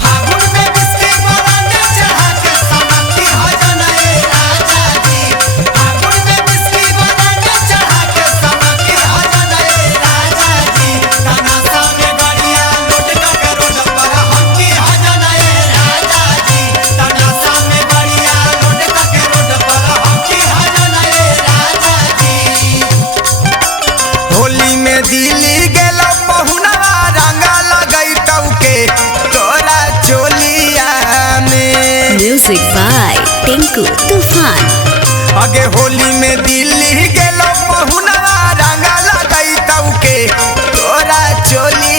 फागुन में बिस्की बरांडे चढ़ा के समाप्ति हो जाना ए राजा जी। फागुन में बिस्की बरांडे चढ़ा के समाप्ति हो जाना ए राजा जी। तनासा में गाड़िया लोट का रोड पर हंकी हो जाना ए राजा जी। तनासा में गाड़िया लोट का रोड पर हंकी हो जाना ए राजा जी। होली में दिल्ली गेलो पहुनवा रंगा लगई तौके तोरा चोलिया में। म्यूजिक बाय टिंकू तूफान। आगे होली में दिल्ली गेलो पहुनवा रंगा लगई तौके तोरा चोलिया